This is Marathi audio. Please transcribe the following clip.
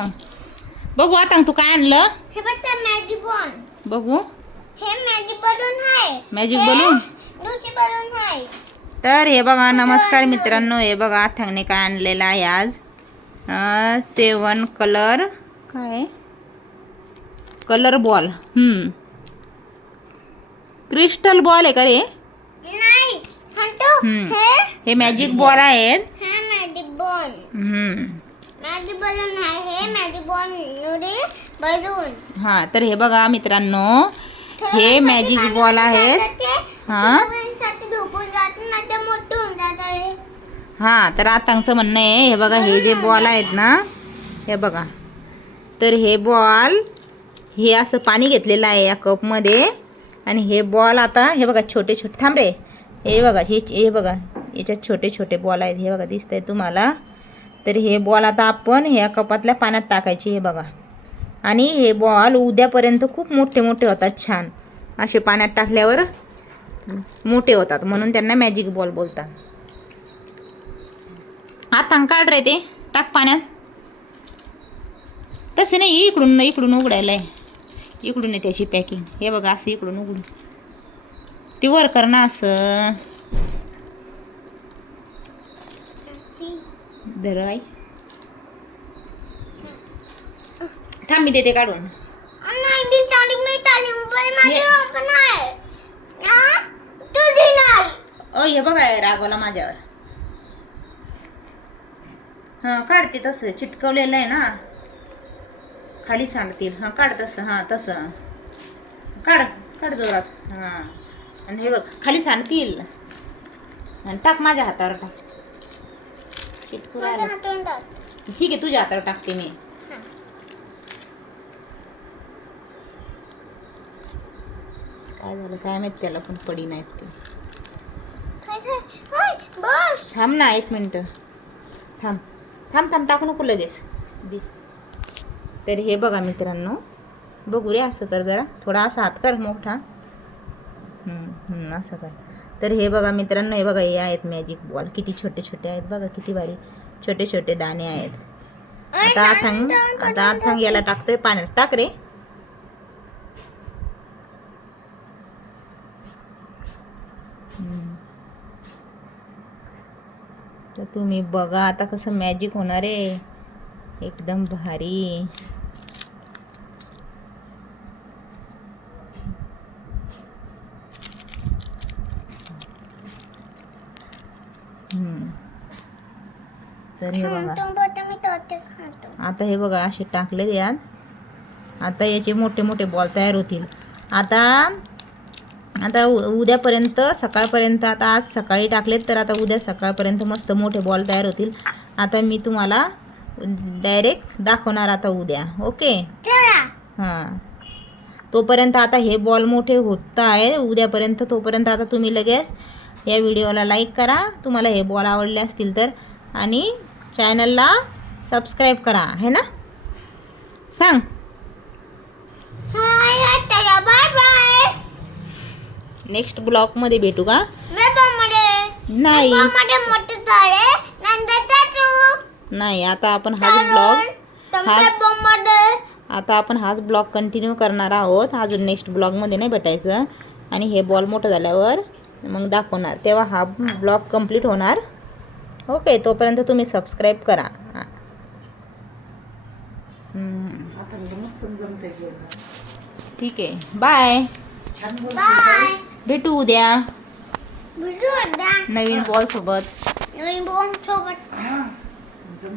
मग बघू आता तू काय आणलं. हे बघा मॅजिक बॉल. बघू हे मॅजिक बलून आहे. Magic balloon. दुसरी बलून आहे. तर हे बघा नमस्कार मित्रांनो, हे बघा अथांगने काय आणलेलं आहे आज. 7 कलर काय कलर बॉल. क्रिस्टल बॉल आहे का रे. नाही हे मॅजिक बॉल आहेत. हे मॅजिक बॉल. मॅजिक बलून आहे. हे मॅजिक बॉल नुरे बलून. हा तर हे बघा मित्रांनो, हे मॅजिक बॉल आहेत. हा हा तर आतांचं म्हणणं आहे, हे बघा हे जे बॉल आहेत ना, हे बघा. तर हे बॉल हे असं पाणी घेतलेलं आहे या कपमध्ये आणि हे बॉल आता हे बघा छोटे छोटे. थांब रे. हे बघा हे बघा याच्यात छोटे छोटे बॉल आहेत. हे बघा दिसत आहे तुम्हाला. तर हे बॉल आता आपण ह्या कपातल्या पाण्यात टाकायचे. हे बघा. आणि हे बॉल उद्यापर्यंत खूप मोठे मोठे होतात. छान असे पाण्यात टाकल्यावर मोठे होतात, म्हणून त्यांना मॅजिक बॉल बोलतात. आता काढ रे ते, टाक पाण्यात. तसं नाही, इकडून इकडून उघडायला आहे. इकडून आहे त्याची पॅकिंग. हे बघा असं इकडून उघडून ते वर कर ना असं. धर आई. थांब मी देते काढून. हे बघा रागवला माझ्यावर. हा काढते तसं चिटकवलेलं आहे ना, खाली सांडतील. हा काढ तसं. हा तसं काढ काढ जोरात. हा आणि हे बघ खाली सांडतील. आणि टाक माझ्या हातावर टाक. चिटकू राहिलं. ठीक आहे तुझ्या हातावर टाकते मी. काय झालं काय माहित, त्याला पण पडी नाहीत ते. थांब ना 1 मिनिट. थांब थांब थांब टाकू नको लगेच. तर हे बघा मित्रांनो, बघू रे असं कर जरा, थोडा असा हात कर मोठा. असं कर. तर हे बघा मित्रांनो, हे बघा हे आहेत मॅजिक बॉल. किती छोटे छोटे आहेत बघा, किती भारी छोटे छोटे दाणे आहेत. आता अथांग याला टाकतोय पाण्यात. टाक रे. तर तुम्ही बघा आता कसं मॅजिक होणार आहे, एकदम भारी. तर हे बघा आता हे बघा असे टाकले यात. आता याचे मोठे मोठे बॉल तयार होतील. आता उद्यापर्यंत सकाळपर्यंत, आता आज सकाळी टाकलेत तर आता उद्या सकाळपर्यंत मस्त मोठे बॉल तयार होतील. आता मी तुम्हाला डायरेक्ट दाखवणार आता उद्या. ओके. हां तोपर्यंत आता हे बॉल मोठे होत आहे उद्यापर्यंत. तोपर्यंत आता तुम्ही लगेच या व्हिडिओला लाईक करा तुम्हाला हे बॉल आवडले असतील तर, आणि चॅनलला सबस्क्राईब करा. है ना. सांग. नेक्स्ट ब्लॉगमध्ये भेटू का. नाही नाही आता आपण हाच ब्लॉग कंटिन्यू करणार आहोत. अजून नेक्स्ट ब्लॉगमध्ये नाही भेटायचं. आणि हे बॉल मोठं झाल्यावर मग दाखवणार, तेव्हा हा ब्लॉग कंप्लीट होणार. ओके. तोपर्यंत तुम्ही सबस्क्राईब करा. ठीक आहे. बाय. भेटू उद्या नवीन बॉल सोबत.